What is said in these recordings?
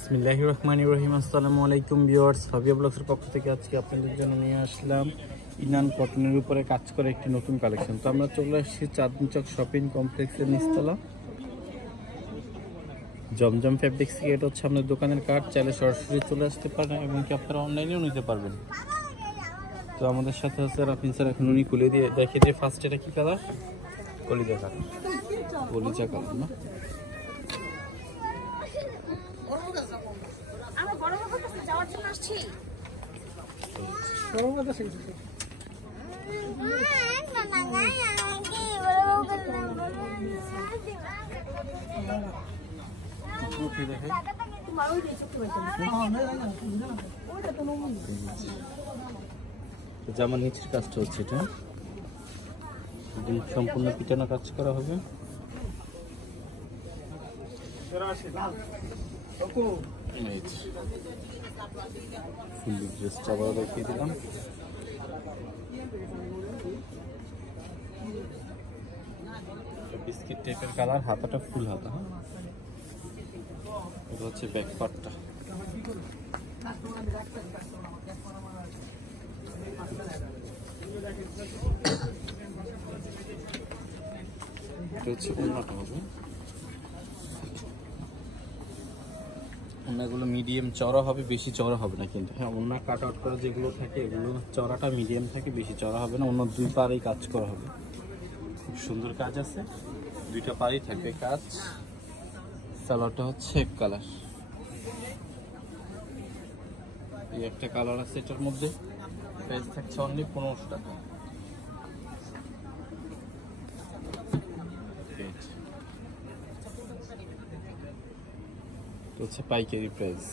বিসমিল্লাহির রহমানির রহিম। আসসালামু আলাইকুম ভিউয়ার্স, ফাবিয়া ব্লগসের পক্ষ থেকে আজকে আপনাদের জন্য নিয়ে আসলাম ইনান কটনের উপরে কাজ করে একটি নতুন কালেকশন। তো আমরা চলে আসছি চাঁদনী চক শপিং কমপ্লেক্সের নিচতলা জমজম ফ্যাব্রিক্স থেকে। এটা হচ্ছে আপনার দোকানের কার্ড, চাইলে সরাসরি চলে আসতে পারেন এবং কি আপনারা অনলাইনেও নিতে পারবেন। তো আমাদের সাথে আছে রাফিন স্যার, এখন উনি খুলে দিয়ে দেখে যে ফার্স্ট এটা কি কালার, কলিজা কালার, কলিজা কালার না জামার নিচের কাজটা হচ্ছে এটা সম্পূর্ণ পিটানো কাজ করা হবে। ফুল ড্রেসটা আবার দেখিয়ে দিলাম। বিস্কিট টাইপের কালার, হাতাটা ফুল হাতা। এটা হচ্ছে ব্যাক পার্টটা। এটা হচ্ছে ওড়নাটা হবে। ওড়নাগুলো মিডিয়াম চওড়া হবে, বেশি চওড়া হবে না কিন্তু। হ্যাঁ, ওড়না কাট আউট করা যেগুলো থাকে এগুলো চওড়াটা মিডিয়াম থাকে, বেশি চওড়া হবে না। অন্য দুই পারেই কাজ করা হবে, খুব সুন্দর কাজ আছে, দুইটা পারেই থাকবে কাজ। সালোয়ারটা হচ্ছে এক কালার, এই একটা কালার আছে এটার মধ্যে। প্রাইস থাকছে অনলি 1500 টাকা। হচ্ছে পাইকারি প্রাইস।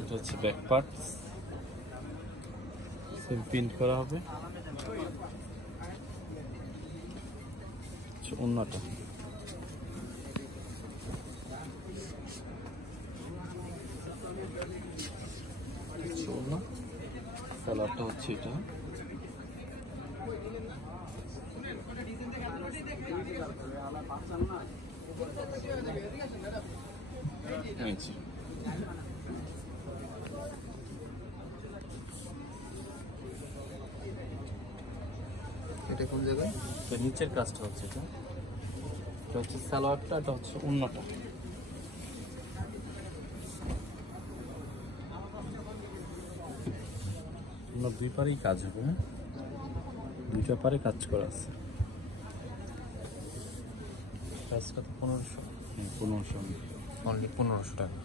এটা হচ্ছে ব্যাক পার্ট, সেম প্রিন্ট করা হবে। ওড়নাটা কালারটা হচ্ছে এটা। এটা কোন জায়গায়? তো নিচের কাজটা হচ্ছে এটা। এটা হচ্ছে সালোয়ারটা, এটা হচ্ছে ওড়নাটা। দুই পারেই কাজ হবে, দুইটা পারে কাজ করা আছে। প্রাইসটা 1500 অনলি 1500 টাকা।